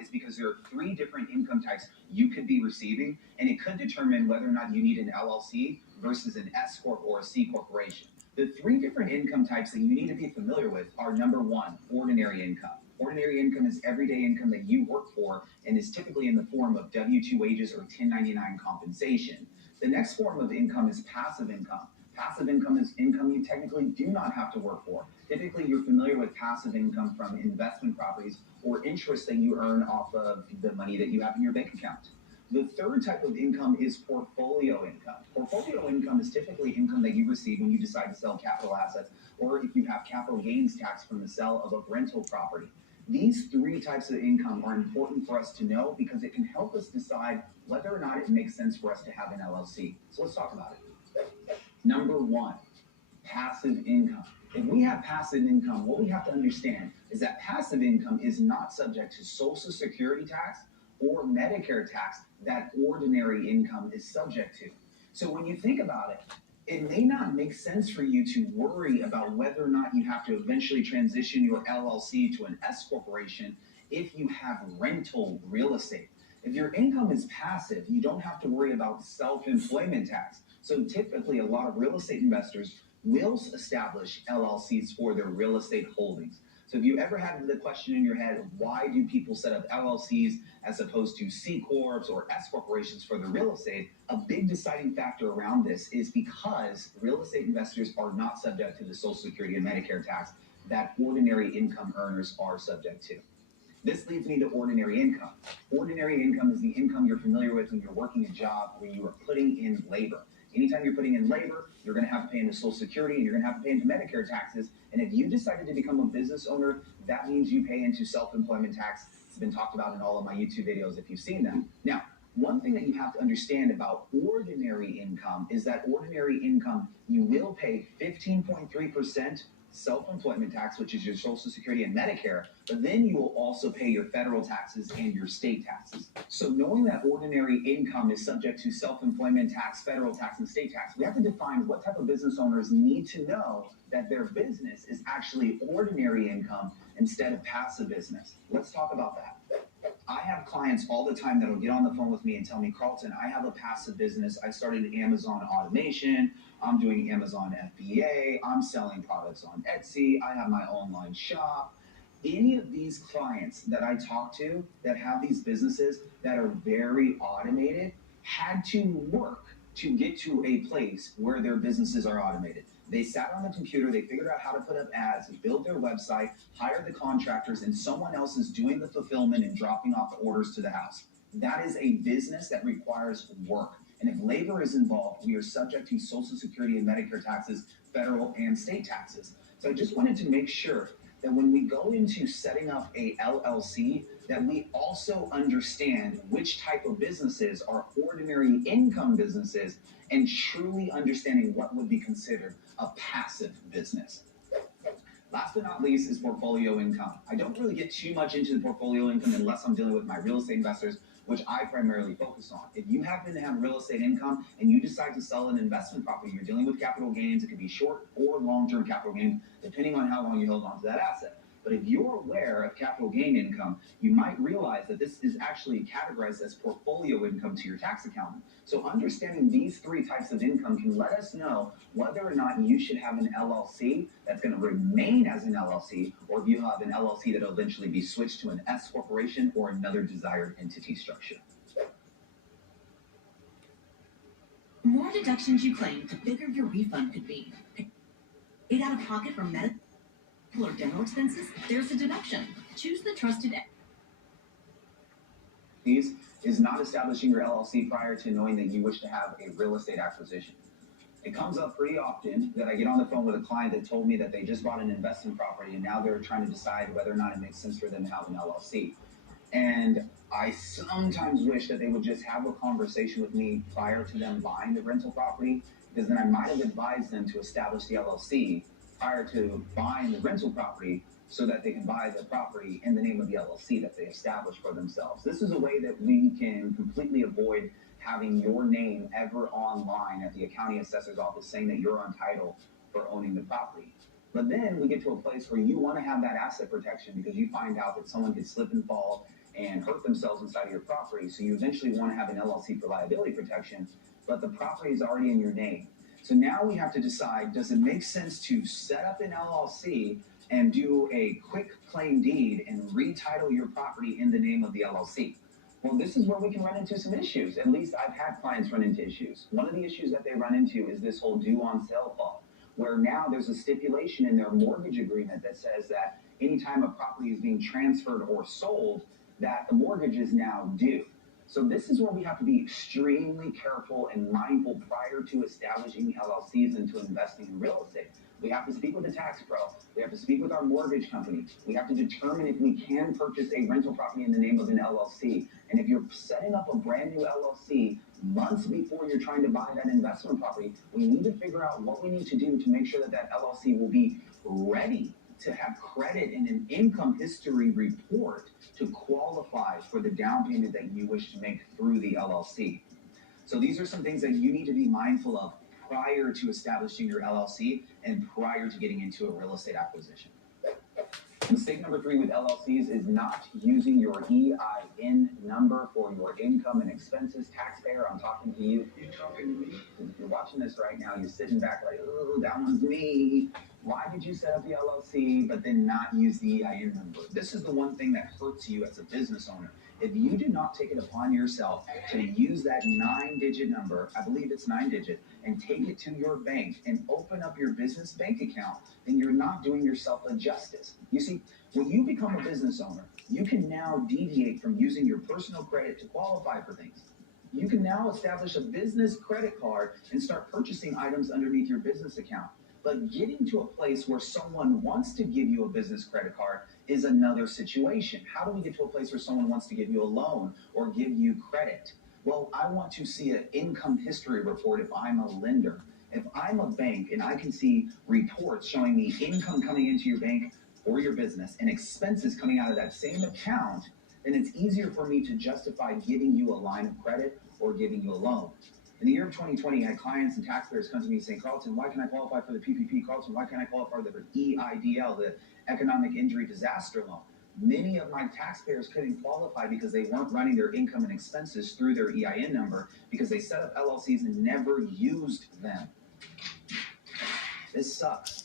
is because there are three different income types you could be receiving, and it could determine whether or not you need an LLC versus an S Corp or a C corporation. The three different income types that you need to be familiar with are: number one, ordinary income. Ordinary income is everyday income that you work for and is typically in the form of W-2 wages or 1099 compensation. The next form of income is passive income. Passive income is income you technically do not have to work for. Typically, you're familiar with passive income from investment properties or interest that you earn off of the money that you have in your bank account. The third type of income is portfolio income. Portfolio income is typically income that you receive when you decide to sell capital assets or if you have capital gains tax from the sale of a rental property. These three types of income are important for us to know because it can help us decide whether or not it makes sense for us to have an LLC. So let's talk about it. Number one, passive income. If we have passive income, what we have to understand is that passive income is not subject to Social Security tax or Medicare tax that ordinary income is subject to. So when you think about it, it may not make sense for you to worry about whether or not you have to eventually transition your LLC to an S corporation if you have rental real estate. If your income is passive, you don't have to worry about self-employment tax. So typically, a lot of real estate investors will establish LLCs for their real estate holdings. So if you ever had the question in your head, why do people set up LLCs as opposed to C Corps or S corporations for their real estate? A big deciding factor around this is because real estate investors are not subject to the Social Security and Medicare tax that ordinary income earners are subject to. This leads me to ordinary income. Ordinary income is the income you're familiar with when you're working a job where you are putting in labor. Anytime you're putting in labor, you're going to have to pay into Social Security and you're going to have to pay into Medicare taxes. And if you decided to become a business owner, that means you pay into self-employment tax. It's been talked about in all of my YouTube videos if you've seen them. Now, one thing that you have to understand about ordinary income is that ordinary income, you will pay 15.3% self-employment tax, which is your Social Security and Medicare, but then you will also pay your federal taxes and your state taxes. So knowing that ordinary income is subject to self-employment tax, federal tax, and state tax, we have to define what type of business owners need to know that their business is actually ordinary income instead of passive business. Let's talk about that. I have clients all the time that will get on the phone with me and tell me, Karlton, I have a passive business. I started Amazon automation. I'm doing Amazon FBA. I'm selling products on Etsy. I have my online shop. Any of these clients that I talk to that have these businesses that are very automated had to work to get to a place where their businesses are automated. They sat on the computer, they figured out how to put up ads, build their website, hire the contractors, and someone else is doing the fulfillment and dropping off the orders to the house. That is a business that requires work. And if labor is involved, we are subject to Social Security and Medicare taxes, federal and state taxes. So I just wanted to make sure that when we go into setting up a LLC, that we also understand which type of businesses are ordinary income businesses and truly understanding what would be considered a passive business. Last but not least is portfolio income. I don't really get too much into the portfolio income unless I'm dealing with my real estate investors, which I primarily focus on. If you happen to have real estate income and you decide to sell an investment property, you're dealing with capital gains. It could be short or long-term capital gains, depending on how long you held on to that asset. But if you're aware of capital gain income, you might realize that this is actually categorized as portfolio income to your tax accountant. So understanding these three types of income can let us know whether or not you should have an LLC that's going to remain as an LLC, or if you have an LLC that will eventually be switched to an S corporation or another desired entity structure. The more deductions you claim, the bigger your refund could be. Paid out of pocket for medical or dental expenses, there's a deduction. Choose the trusted. Is not establishing your LLC prior to knowing that you wish to have a real estate acquisition. It comes up pretty often that I get on the phone with a client that told me that they just bought an investment property and now they're trying to decide whether or not it makes sense for them to have an LLC. And I sometimes wish that they would just have a conversation with me prior to them buying the rental property, because then I might have advised them to establish the LLC prior to buying the rental property so that they can buy the property in the name of the LLC that they established for themselves. This is a way that we can completely avoid having your name ever online at the county assessor's office saying that you're on title for owning the property. But then we get to a place where you want to have that asset protection because you find out that someone could slip and fall and hurt themselves inside of your property. So you eventually want to have an LLC for liability protection, but the property is already in your name. So now we have to decide, does it make sense to set up an LLC and do a quick claim deed and retitle your property in the name of the LLC? Well, this is where we can run into some issues. At least I've had clients run into issues. One of the issues that they run into is this whole due on sale clause, where now there's a stipulation in their mortgage agreement that says that anytime a property is being transferred or sold, that the mortgage is now due. So this is where we have to be extremely careful and mindful prior to establishing LLCs and to investing in real estate. We have to speak with the tax pro. We have to speak with our mortgage company. We have to determine if we can purchase a rental property in the name of an LLC. And if you're setting up a brand new LLC months before you're trying to buy that investment property, we need to figure out what we need to do to make sure that that LLC will be ready to have credit and an income history report to qualify for the down payment that you wish to make through the LLC. So these are some things that you need to be mindful of prior to establishing your LLC and prior to getting into a real estate acquisition. Mistake number 3 with LLCs is not using your EIN number for your income and expenses. Taxpayer, I'm talking to you. You're talking to me. If you're watching this right now, you're sitting back like, oh, that one's me. Why did you set up the LLC but then not use the EIN number? This is the one thing that hurts you as a business owner. If you do not take it upon yourself to use that 9-digit number, I believe it's 9-digit, and take it to your bank and open up your business bank account, then you're not doing yourself a justice. You see, when you become a business owner, you can now deviate from using your personal credit to qualify for things. You can now establish a business credit card and start purchasing items underneath your business account. But getting to a place where someone wants to give you a business credit card is another situation. How do we get to a place where someone wants to give you a loan or give you credit? Well, I want to see an income history report if I'm a lender. If I'm a bank and I can see reports showing the income coming into your bank or your business and expenses coming out of that same account, then it's easier for me to justify giving you a line of credit or giving you a loan. In the year of 2020, I had clients and taxpayers come to me saying, Karlton, why can I qualify for the PPP? Karlton, why can I qualify for the EIDL, the Economic Injury Disaster Loan? Many of my taxpayers couldn't qualify because they weren't running their income and expenses through their EIN number because they set up LLCs and never used them. This sucks.